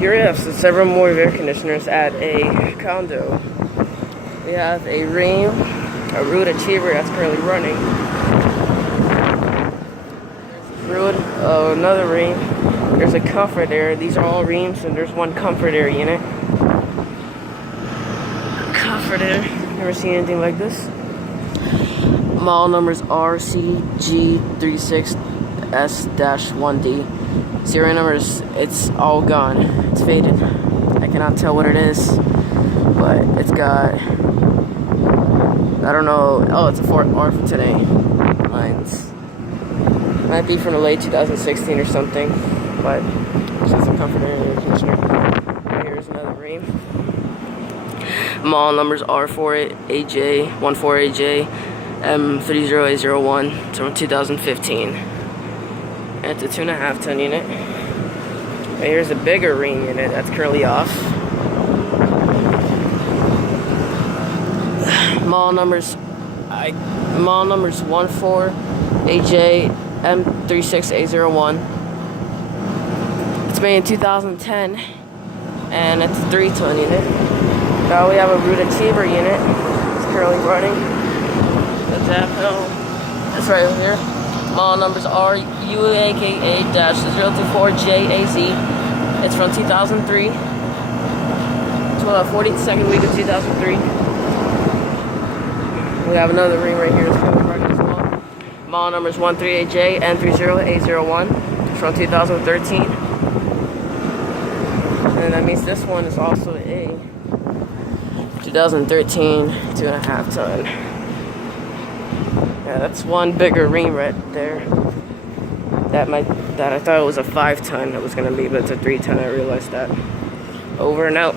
Here we have several more air conditioners at a condo. We have a Rheem, a Ruud Achiever that's currently running. Ruud, another Rheem. There's a comfort-aire. These are all Rheems, and there's one comfort-aire unit. Comfort-aire. Never seen anything like this. Model numbers RCG36S-1D. Serial numbers, it's all gone. It's faded. I cannot tell what it is, but it's got, I don't know. Oh, it's a R for today. Mine's might be from the late 2016 or something, but it's just a comfort-aire air conditioner. Here's another Rheem. Model numbers R4AJ, 14AJ, M30A01. It's from 2015. It's a 2.5 ton unit. But here's a bigger Rheem unit that's currently off. Model numbers 14AJ, M36A01. It's made in 2010, and it's a 3-ton unit. Now we have a Ruud Achiever unit. It's currently running. That's right over here. Model numbers are UAKA-024JAZ. It's from 2003. It's 42nd week of 2003. We have another Rheem right here that's currently running as well. Model numbers 13AJ and 30A01. It's from 2013. And that means this one is also a 2013 2.5 ton. Yeah, that's one bigger Rheem right there. That I thought it was a 5 ton it was gonna be, but it's a 3 ton. I realized that. Over and out.